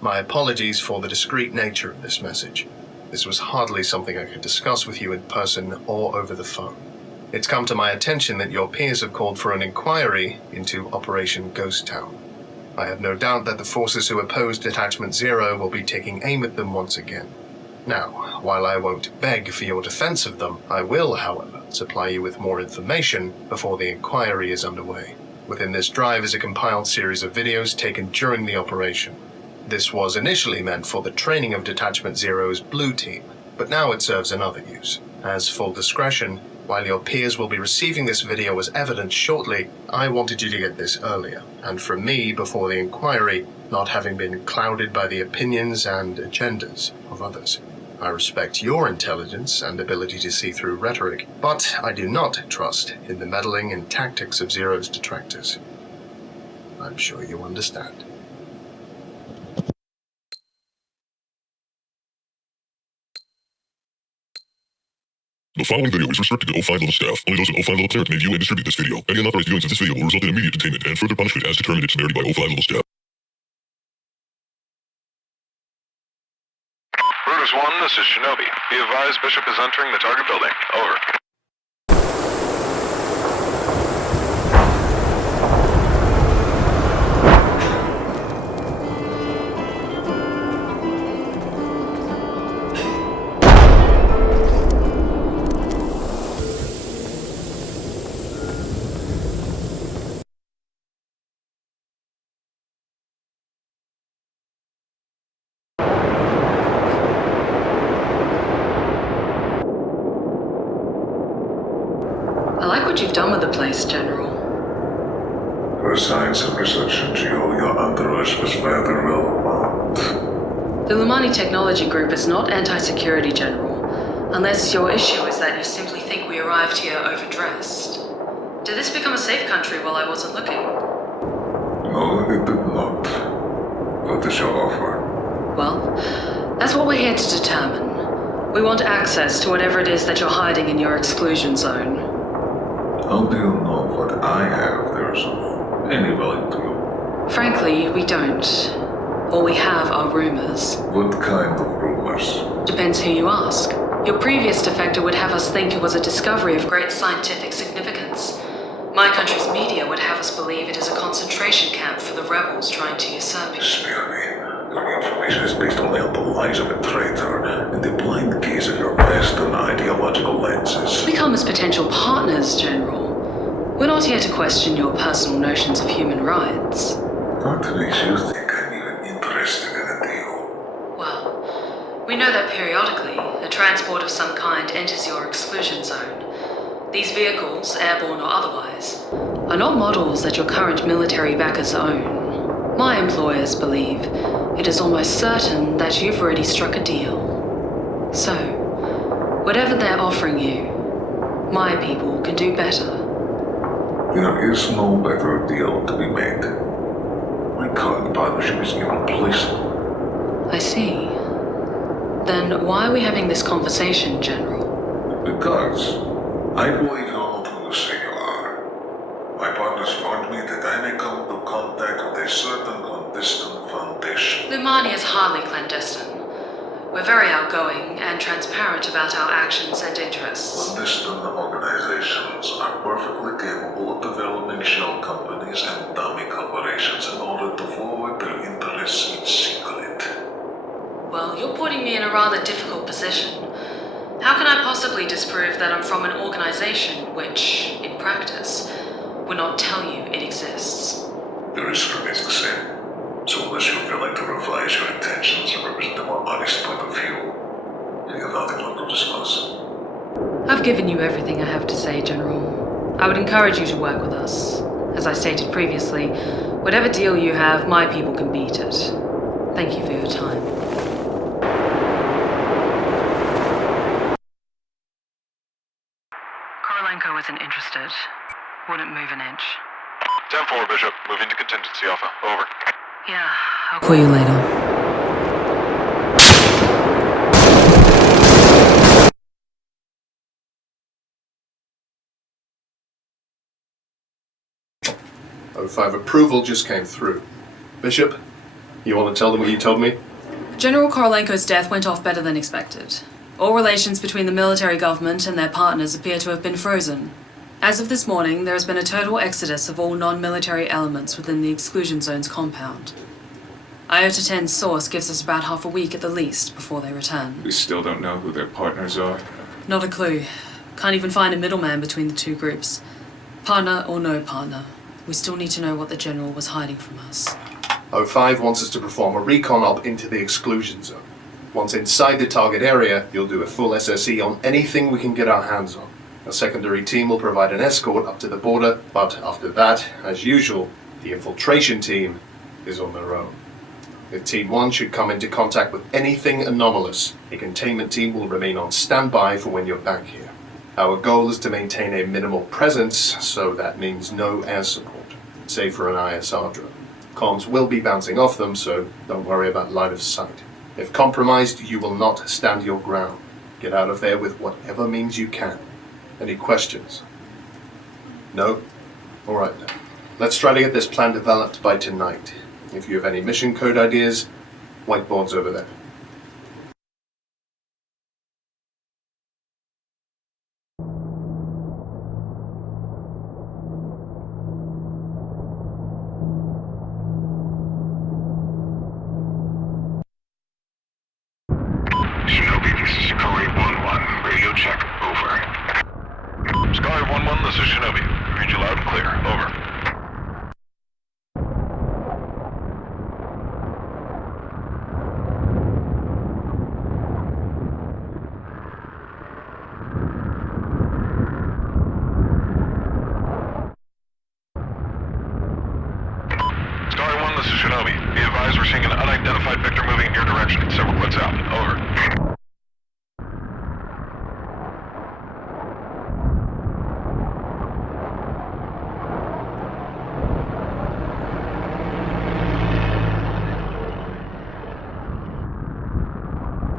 My apologies for the discreet nature of this message. This was hardly something I could discuss with you in person or over the phone. It's come to my attention that your peers have called for an inquiry into Operation Ghost Town. I have no doubt that the forces who oppose Detachment Zero will be taking aim at them once again. Now, while I won't beg for your defense of them, I will, however, supply you with more information before the inquiry is underway. Within this drive is a compiled series of videos taken during the operation. This was initially meant for the training of Detachment Zero's Blue Team, but now it serves another use. As full discretion, while your peers will be receiving this video as evidence shortly, I wanted you to get this earlier, and from me before the inquiry, not having been clouded by the opinions and agendas of others. I respect your intelligence and ability to see through rhetoric, but I do not trust in the meddling and tactics of Zero's detractors. I'm sure you understand. The following video is restricted to O5 level staff. Only those with O5 level clearance may view and distribute this video. Any unauthorized viewings of this video will result in immediate detainment and further punishment as determined in severity by O5 level staff. Rooters 1, this is Shinobi. Be advised, Bishop is entering the target building. Over. I like what you've done with the place, General. For science and research in Geo, your entourage was very relevant. The Lumani Technology Group is not anti-security, General, unless your issue is that you simply think we arrived here overdressed. Did this become a safe country while I wasn't looking? No, it did not. What is your offer? Well, that's what we're here to determine. We want access to whatever it is that you're hiding in your exclusion zone. How do you know what I have there is of any value to you? Frankly, we don't. All we have are rumors. What kind of rumors? Depends who you ask. Your previous defector would have us think it was a discovery of great scientific significance. My country's media would have us believe it is a concentration camp for the rebels trying to usurp it. Spare me. Your information is based only on the lies of a traitor and the blind gaze of your Western ideological lenses. We come as potential partners, General. We're not here to question your personal notions of human rights. What makes you think I'm even interested in a deal? Well, we know that periodically, a transport of some kind enters your exclusion zone. These vehicles, airborne or otherwise, are not models that your current military backers own. My employers believe it is almost certain that you've already struck a deal. So, whatever they're offering you, my people can do better. There is no better deal to be made. My current partnership is irreplaceable. I see. Then why are we having this conversation, General? Because I believe you're not who you say you are. My partners warned me that I may come into contact with a certain clandestine foundation. Lumani is hardly clandestine. We're very outgoing and transparent about our actions and interests. Clandestine organizations are perfectly capable of developing shell companies and dummy corporations in order to forward their interests in secret. Well, you're putting me in a rather difficult position. How can I possibly disprove that I'm from an organization which, in practice, would not tell you it exists? The risk remains the same. So unless you feel like to revise your intentions and represent a more honest point of view, we have nothing more to discuss. I've given you everything I have to say, General. I would encourage you to work with us. As I stated previously, whatever deal you have, my people can beat it. Thank you for your time. Korolenko isn't interested. Wouldn't move an inch. 10-4, Bishop. Moving to contingency alpha. Over. Yeah, I'll call you later. O5 approval just came through. Bishop, you want to tell them what you told me? General Korolenko's death went off better than expected. All relations between the military government and their partners appear to have been frozen. As of this morning, there has been a total exodus of all non-military elements within the exclusion zone's compound. Iota 10's source gives us about half a week at the least before they return. We still don't know who their partners are. Not a clue. Can't even find a middleman between the two groups. Partner or no partner, we still need to know what the General was hiding from us. O5 wants us to perform a recon op into the exclusion zone. Once inside the target area, you'll do a full SSE on anything we can get our hands on. A secondary team will provide an escort up to the border, but after that, as usual, the infiltration team is on their own. If Team 1 should come into contact with anything anomalous, a containment team will remain on standby for when you're back here. Our goal is to maintain a minimal presence, so that means no air support, save for an ISR drone. Comms will be bouncing off them, so don't worry about line of sight. If compromised, you will not stand your ground. Get out of there with whatever means you can. Any questions? No? Alright then. Let's try to get this plan developed by tonight. If you have any mission code ideas, whiteboard's over there. Shinobi, this is Sakari 1-1. Radio check. Over. Sakari 1-1, this is Shinobi. Read you loud and clear. Over. Sakari 1, this is Shinobi. Be advised we're seeing an unidentified victor moving in your direction. Several clips out. Over.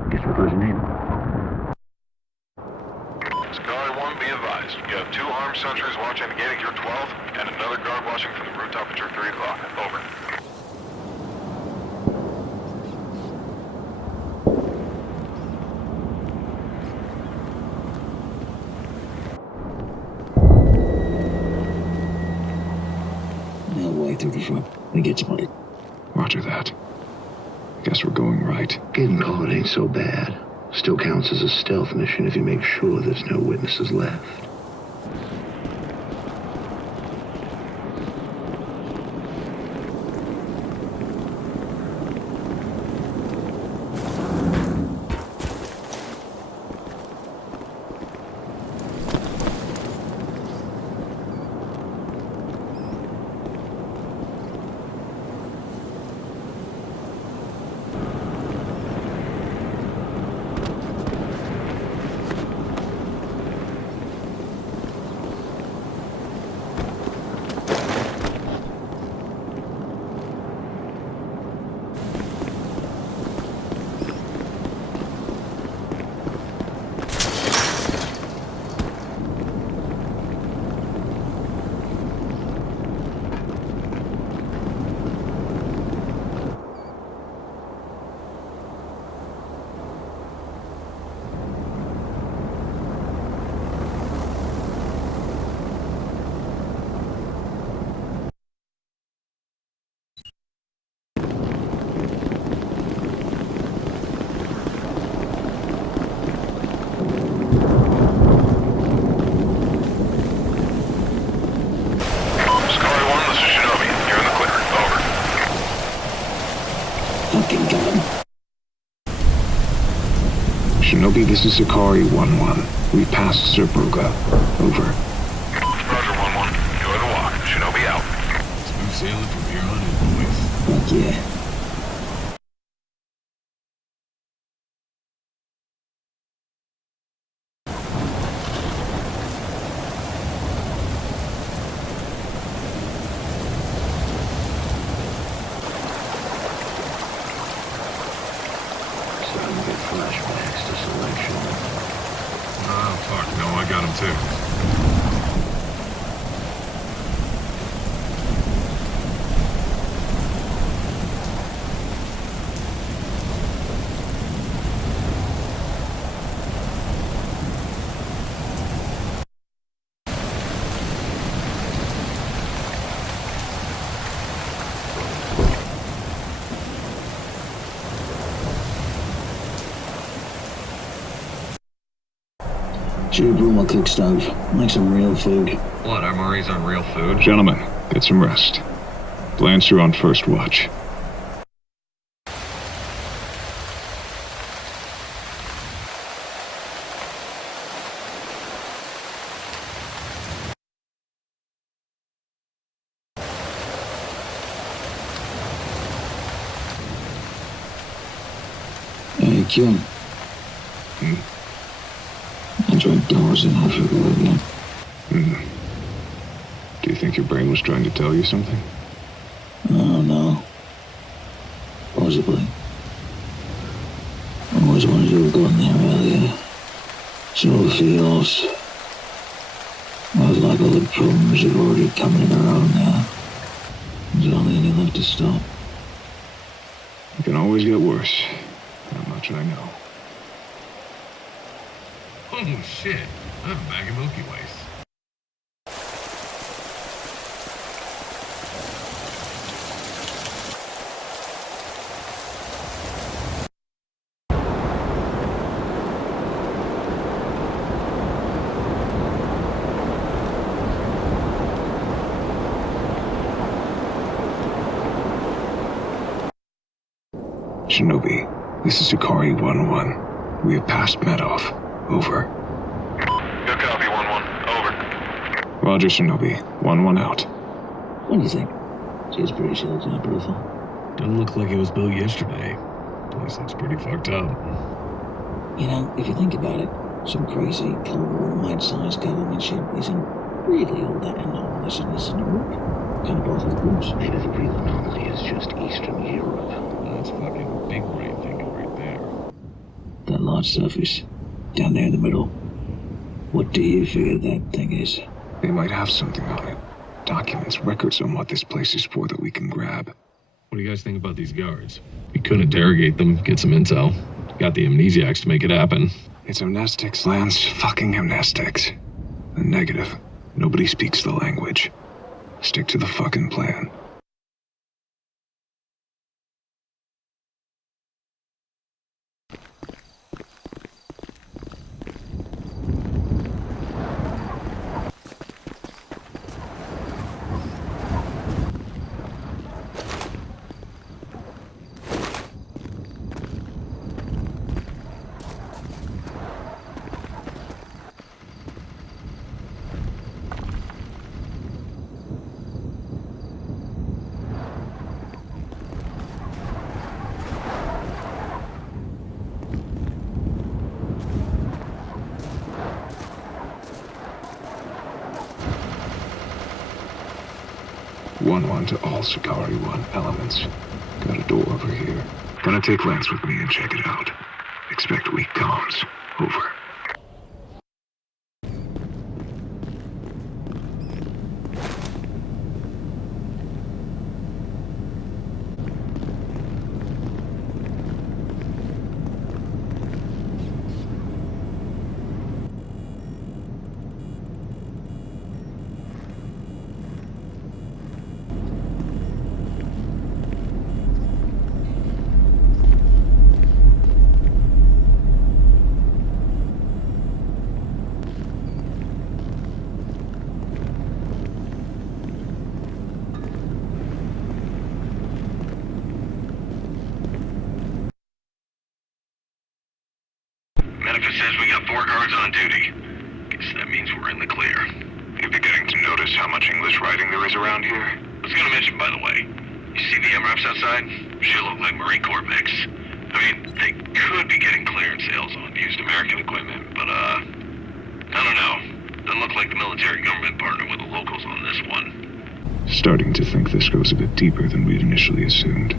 Guess what was your name? Sky 1, be advised. You have 2 armed sentries watching the gate at your 12th, and another guard watching from the rooftop at your 3 o'clock. Over. Now way through the front and get spotted. Roger that. Guess we're going right. Getting caught ain't so bad. Still counts as a stealth mission if you make sure there's no witnesses left. Sky 1, this is Shinobi. You're in the clear. Over. Fucking got him. Shinobi, this is Sakari 1-1. We've passed Zerbruga. Over. Roger 1-1. Enjoy the walk. Shinobi out. Smooth sailing from here on in, boys. Fuck yeah. Should've brought my cook stove. Make some real food. What, MREs on real food? Gentlemen, get some rest. Blanche, you're on first watch. Hey, Kim. I drank dollars and half of it, Do you think your brain was trying to tell you something? Oh, no. Possibly. I always wanted to have gone there earlier. So it feels. I was like all the problems have already come in their own now. There's only any left to stop. It can always get worse. How much I know. Oh shit, I have a bag of Milky Ways. Shinobi, this is Ikari 1-1. We have passed Medoff. Over. Good copy, 1-1. Over. Roger, Shinobi. 1-1 out. What do you think? She's pretty sure it's my profile. Doesn't look like it was built yesterday. Place looks pretty fucked up. You know, if you think about it, some crazy, colorful, mid-sized government ship isn't really all that anomalous in this Europe. Kind of both of course. Maybe the real anomaly is just Eastern Europe. That's fucking big brain thinking right there. That large surface, down there in the middle. What do you figure that thing is? They might have something on it. Documents, records on what this place is for that we can grab. What do you guys think about these guards? We could interrogate them, get some intel. Got the amnesiacs to make it happen. It's amnestics, Lance. Fucking amnestics. The negative. Nobody speaks the language. Stick to the fucking plan. One to all Sakari 1 elements. Got a door over here. Gonna take Lance with me and check it out. Expect weak comms. Over. Manifest says we got 4 guards on duty. Guess that means we're in the clear. You're beginning to notice how much English writing there is around here? I was gonna mention, by the way, you see the MRFs outside? Sure look like Marine Corps mix. I mean, they could be getting clearance sales on used American equipment, but, I don't know. Doesn't look like the military government partnered with the locals on this one. Starting to think this goes a bit deeper than we'd initially assumed.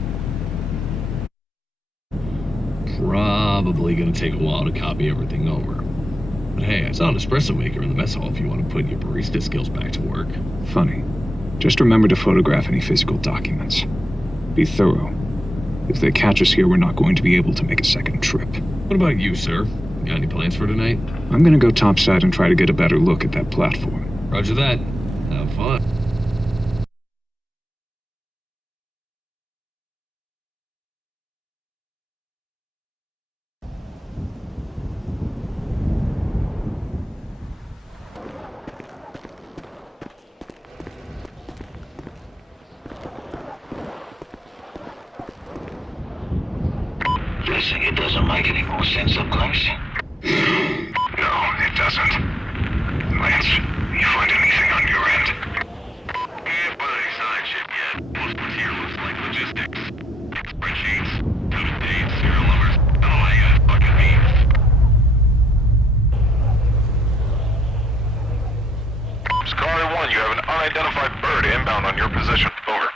Probably gonna take a while to copy everything over. But hey, I saw an espresso maker in the mess hall if you want to put your barista skills back to work. Funny. Just remember to photograph any physical documents. Be thorough. If they catch us here, we're not going to be able to make a second trip. What about you, sir? Got any plans for tonight? I'm gonna go topside and try to get a better look at that platform. Roger that. Have fun. guessing it doesn't make any more sense up close. No, it doesn't. Lance, you find anything on your end? Can't find any side shit yet. Most materials like logistics, spreadsheets, total dates, serial numbers. I don't know what any of that fucking means. Scar 1, you have an unidentified bird inbound on your position. Over.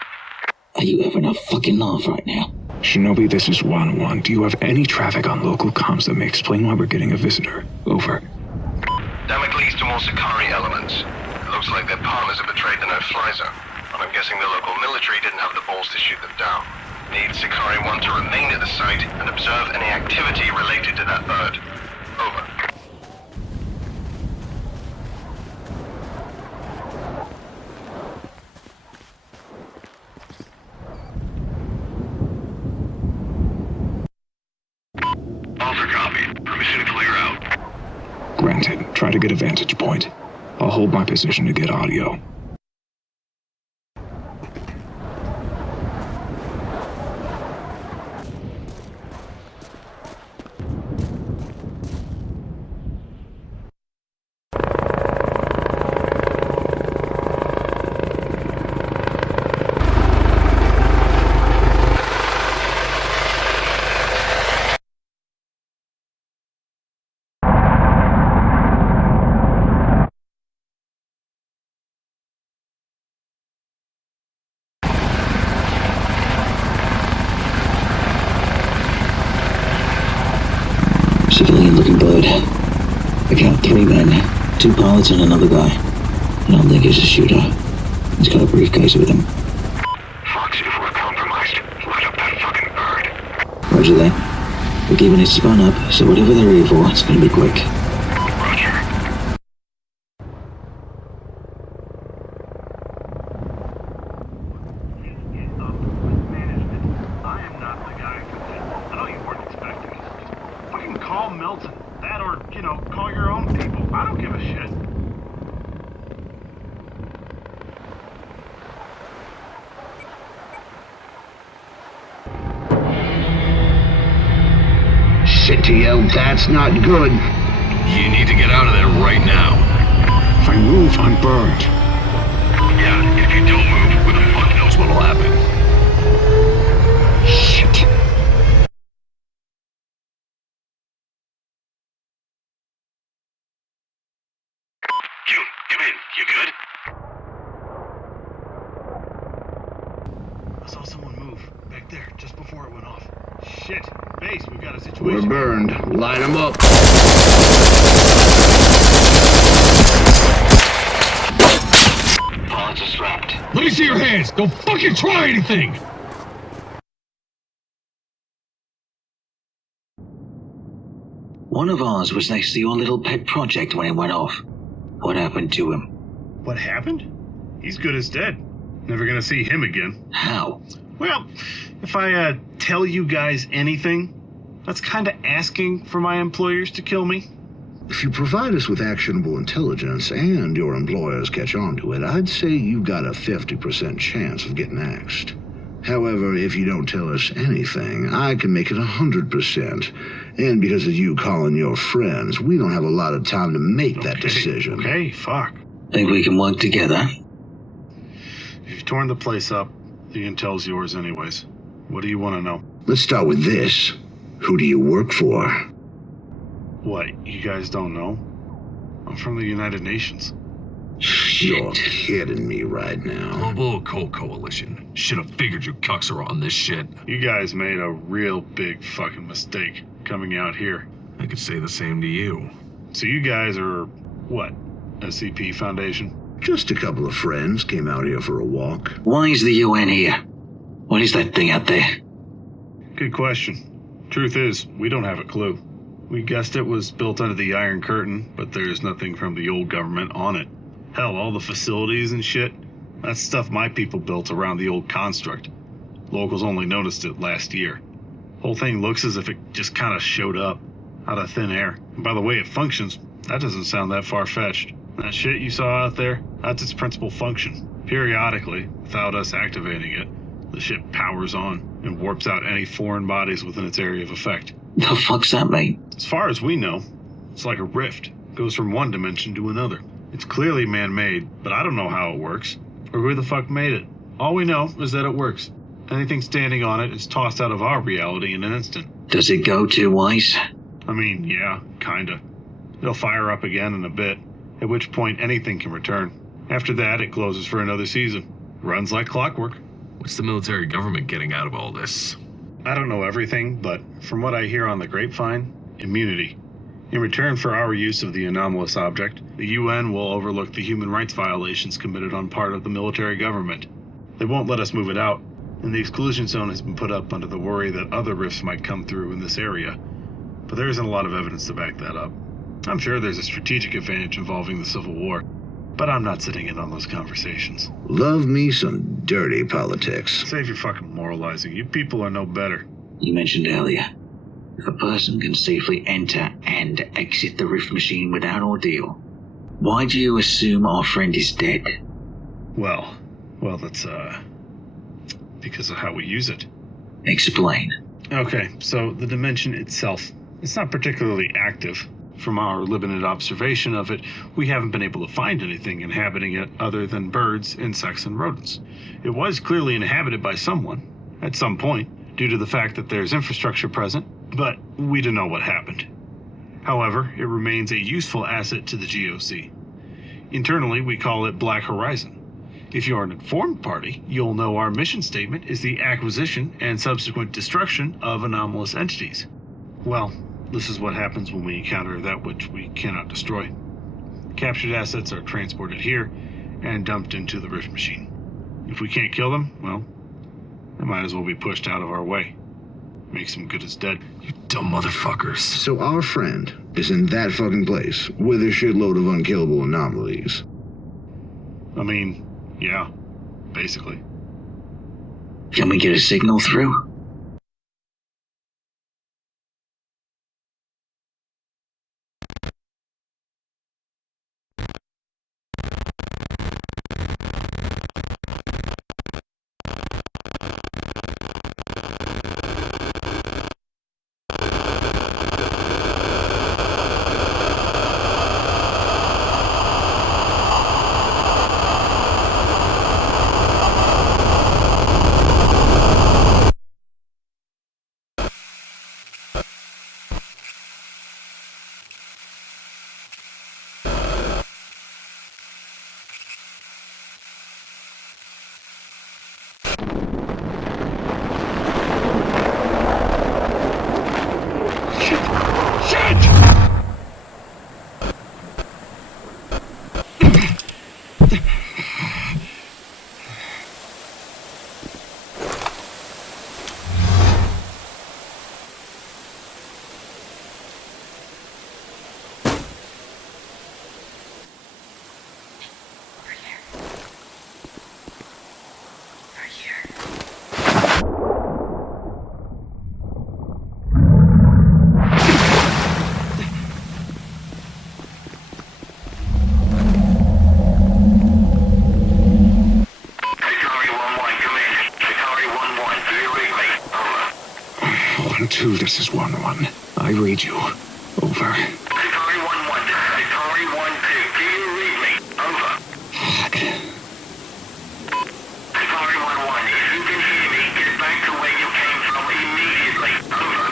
Are you having a fucking laugh right now? Shinobi, this is 1-1. Do you have any traffic on local comms that may explain why we're getting a visitor? Over. Damocles to more Sakari elements. It looks like their partners have betrayed the no-fly zone, and I'm guessing the local military didn't have the balls to shoot them down. Need Sakari 1 to remain at the site and observe any activity related to that bird. Over. Alpha copy. Permission to clear out. Granted, try to get a vantage point. I'll hold my position to get audio. Civilian-looking bird. I count 3 men, 2 pilots and another guy. I don't think he's a shooter. He's got a briefcase with him. Fox, if we're compromised, light up that fucking bird. Roger that. We're keeping it spun up, so whatever they're here for, it's gonna be quick. Roger. I am not the guy. I know you weren't expecting it. Fucking call Milton. That or, call your own people. I don't give a shit. Citio, that's not good. You need to get out of there right now. If I move, I'm burned. Yeah, if you don't move, who the fuck knows What'll happen? Shit. June, come in. You good? I saw someone move back there just before it went off. Shit. Base, we've got a We're situation. burned. Light 'em up. Pilots are strapped. Let me see your hands. Don't fucking try anything. One of ours was next to your little pet project when it went off. What happened to him? What happened? He's good as dead. Never gonna see him again. How? Well, if I tell you guys anything, that's kind of asking for my employers to kill me. If you provide us with actionable intelligence and your employers catch on to it, I'd say you've got a 50% chance of getting axed. However, if you don't tell us anything, I can make it 100%. And because of you calling your friends, we don't have a lot of time to make that decision. Okay, fuck. Think we can work together? If you've torn the place up, the intel's yours anyways. What do you want to know? Let's start with this. Who do you work for? What, you guys don't know? I'm from the United Nations. You're kidding me right now. Global Occult Coalition. Should have figured you cucks are on this shit. You guys made a real big fucking mistake coming out here. I could say the same to you. So you guys are, what, SCP Foundation? Just a couple of friends came out here for a walk. Why is the UN here? What is that thing out there? Good question. Truth is, we don't have a clue. We guessed it was built under the Iron Curtain, but there's nothing from the old government on it. Hell, all the facilities and shit, that's stuff my people built around the old construct. Locals only noticed it last year. Whole thing looks as if it just kind of showed up, out of thin air. And by the way it functions, that doesn't sound that far-fetched. That shit you saw out there, that's its principal function. Periodically, without us activating it, the ship powers on and warps out any foreign bodies within its area of effect. The fuck's that mean? As far as we know, it's like a rift. It goes from one dimension to another. It's clearly man-made, but I don't know how it works, or who the fuck made it. All we know is that it works. Anything standing on it is tossed out of our reality in an instant. Does it go 2 ways? I mean, yeah, kinda. It'll fire up again in a bit, at which point anything can return. After that, it closes for another season. Runs like clockwork. What's the military government getting out of all this? I don't know everything, but from what I hear on the grapevine, immunity. In return for our use of the anomalous object, the UN will overlook the human rights violations committed on part of the military government. They won't let us move it out, and the exclusion zone has been put up under the worry that other rifts might come through in this area. But there isn't a lot of evidence to back that up. I'm sure there's a strategic advantage involving the Civil War, but I'm not sitting in on those conversations. Love me some dirty politics. Save your fucking moralizing. You people are no better. You mentioned earlier, if a person can safely enter and exit the rift machine without ordeal, why do you assume our friend is dead? Well, that's, because of how we use it. Explain. Okay, so the dimension itself, it's not particularly active. From our limited observation of it, we haven't been able to find anything inhabiting it other than birds, insects, and rodents. It was clearly inhabited by someone, at some point, due to the fact that there's infrastructure present, but we don't know what happened. However, it remains a useful asset to the GOC. Internally, we call it Black Horizon. If you're an informed party, you'll know our mission statement is the acquisition and subsequent destruction of anomalous entities. Well, this is what happens when we encounter that which we cannot destroy. Captured assets are transported here and dumped into the rift machine. If we can't kill them, well, they might as well be pushed out of our way. Makes them good as dead. You dumb motherfuckers. So our friend is in that fucking place with a shitload of unkillable anomalies. I mean, yeah, basically. Can we get a signal through? This is 1-1. I read you. Over. Victory 1-1, this is Victory 1-2. Do you read me? Over. Fuck. Victory 1-1, if you can hear me, get back to where you came from immediately. Over.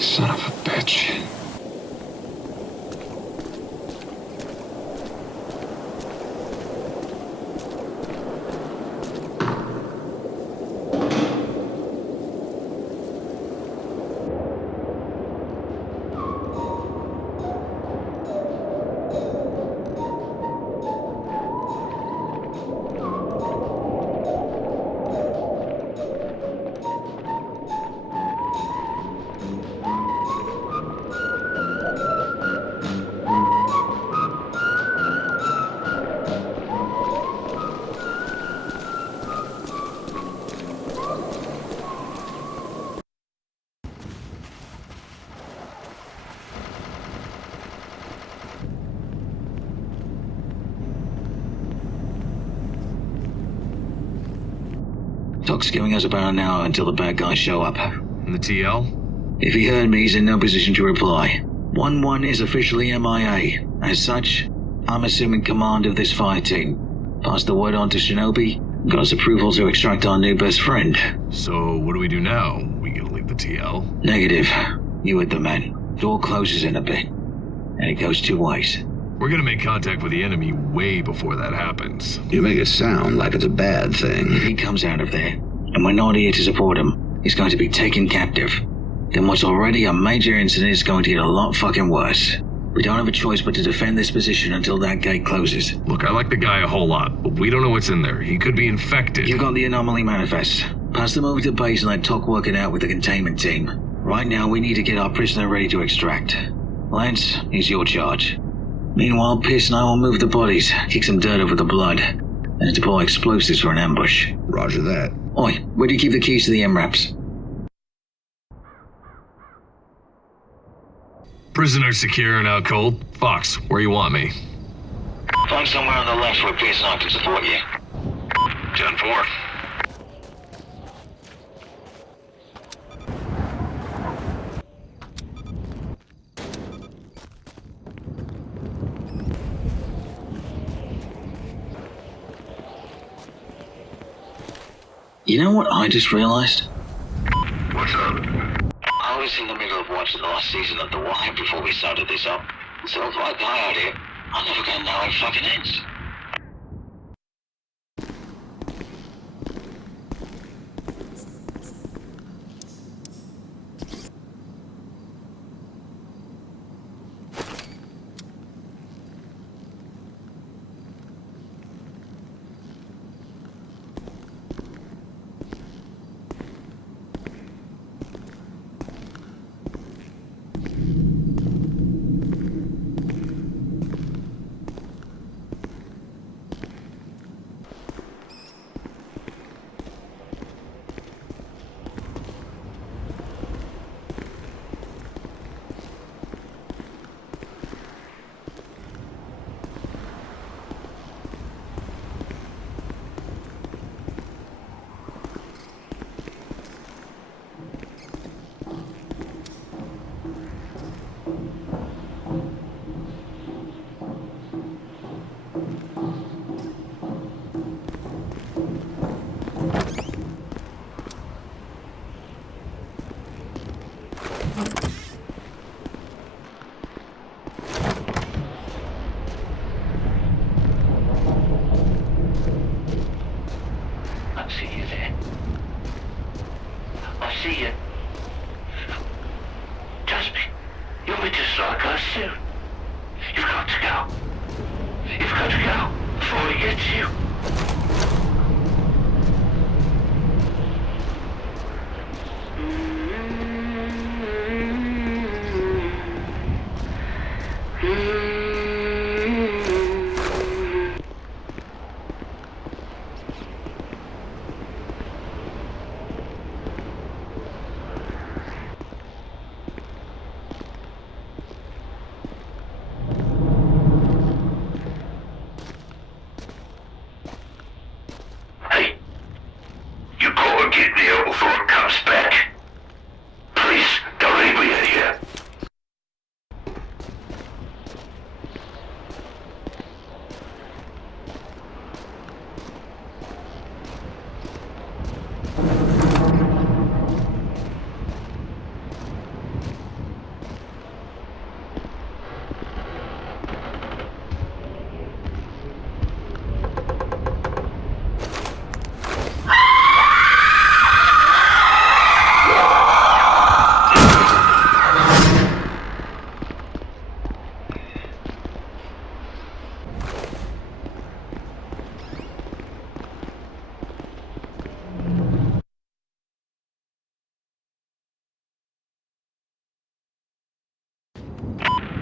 Son of a bitch. Doc's giving us about an hour until the bad guys show up. And the TL? If he heard me, he's in no position to reply. 1-1 is officially MIA. As such, I'm assuming command of this fire team. Pass the word on to Shinobi. Got his approval to extract our new best friend. So, what do we do now? We gonna leave the TL? Negative. You with the men. Door closes in a bit. And it goes 2 ways. We're gonna make contact with the enemy way before that happens. You make it sound like it's a bad If thing. he comes out of there, and we're not here to support him, he's going to be taken captive. Then what's already a major incident is going to get a lot fucking worse. We don't have a choice but to defend this position until that gate closes. Look, I like the guy a whole lot, but we don't know what's in there. He could be infected. You got the anomaly manifest. Pass them over to base and let Talk work it out with the containment team. Right now, we need to get our prisoner ready to extract. Lance, it's your charge. Meanwhile, Pierce and I will move the bodies, kick some dirt over the blood, and deploy explosives for an ambush. Roger that. Oi, where do you keep the keys to the MRAPs? Prisoner secure and out cold. Fox, where you want me? Find somewhere on the left where Pierce and I can support you. 10-4. You know what I just realized? What's up? I was in the middle of watching the last season of The Wire before we started this up. So if I die out here, I'm never gonna know how it fucking ends.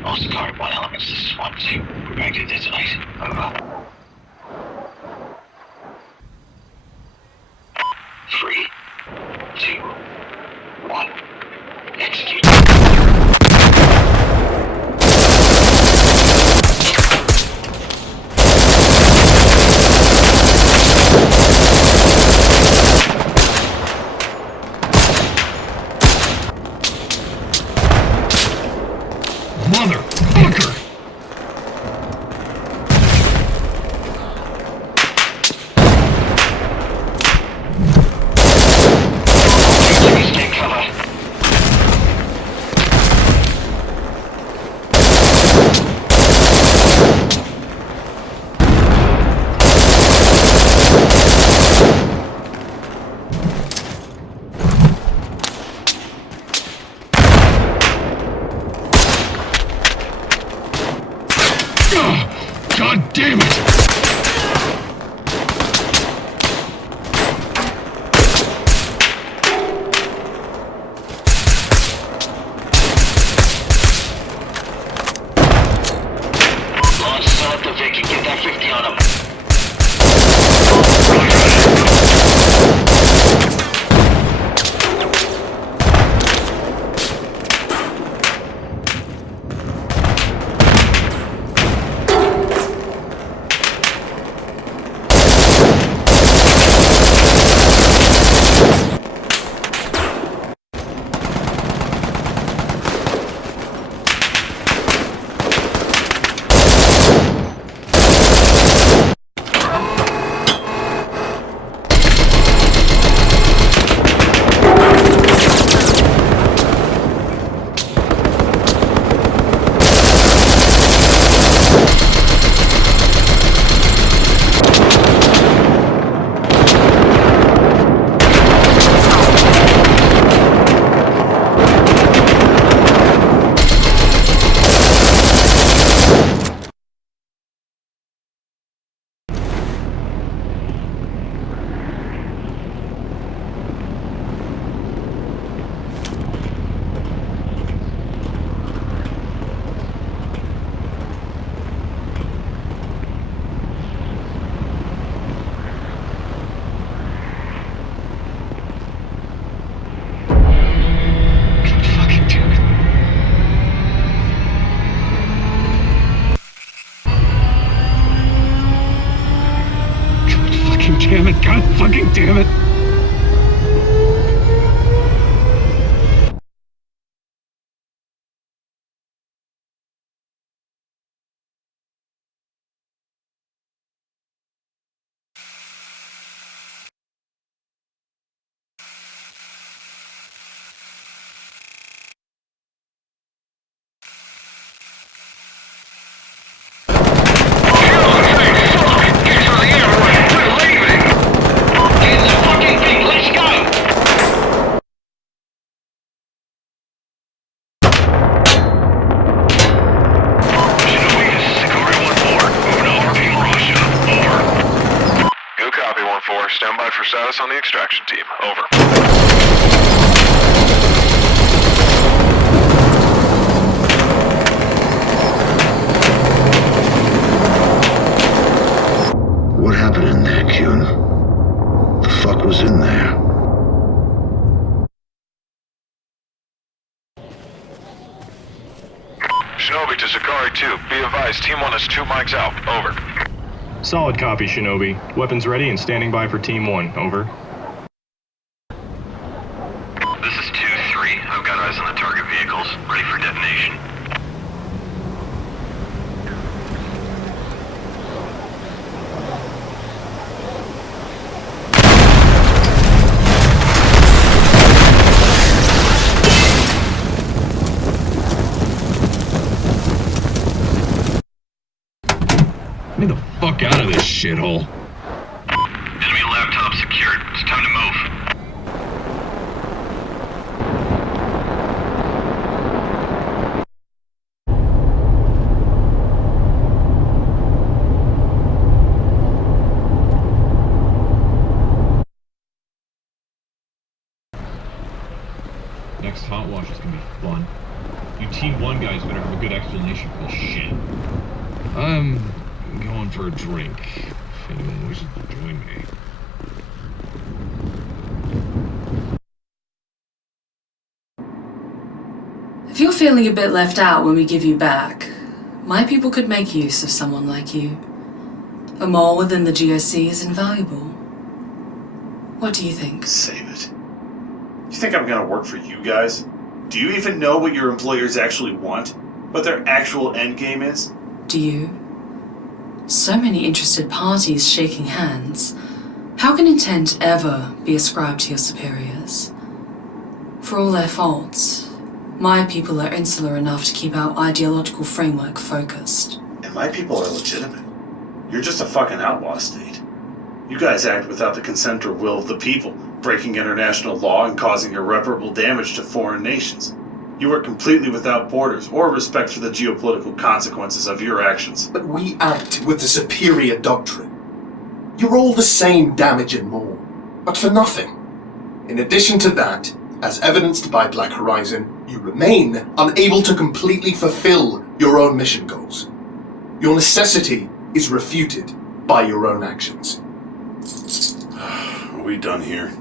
Oscar, 1 elements, this is 1-2. We're going to detonate. Over. 3, 2, 1. Execute. Damn it, God fucking damn it! Stand by for status on the extraction team. Over. What happened in there, Kyun? The fuck was in there? Shinobi to Sakari 2. Be advised, Team 1 is 2 mics out. Over. Solid copy, Shinobi. Weapons ready and standing by for Team 1. Over. This is 2-3. I've got eyes on the target vehicles. Ready for detonation. Get me the fuck out of this shithole. Enemy laptop secured. It's time to move. Next hot wash is gonna be fun. You Team 1 guys better have a good explanation for this shit. I'm going for a drink, if anyone wishes to join me. If you're feeling a bit left out when we give you back, my people could make use of someone like you. A mole within the GSC is invaluable. What do you think? Save it. You think I'm gonna work for you guys? Do you even know what your employers actually want? What their actual endgame is? Do you? So many interested parties shaking hands. How can intent ever be ascribed to your superiors? For all their faults, my people are insular enough to keep our ideological framework focused. And my people are legitimate. You're just a fucking outlaw state. You guys act without the consent or will of the people, breaking international law and causing irreparable damage to foreign nations. You are completely without borders or respect for the geopolitical consequences of your actions. But we act with the superior doctrine. You're all the same damage and more, but for nothing. In addition to that, as evidenced by Black Horizon, you remain unable to completely fulfill your own mission goals. Your necessity is refuted by your own actions. Are we done here?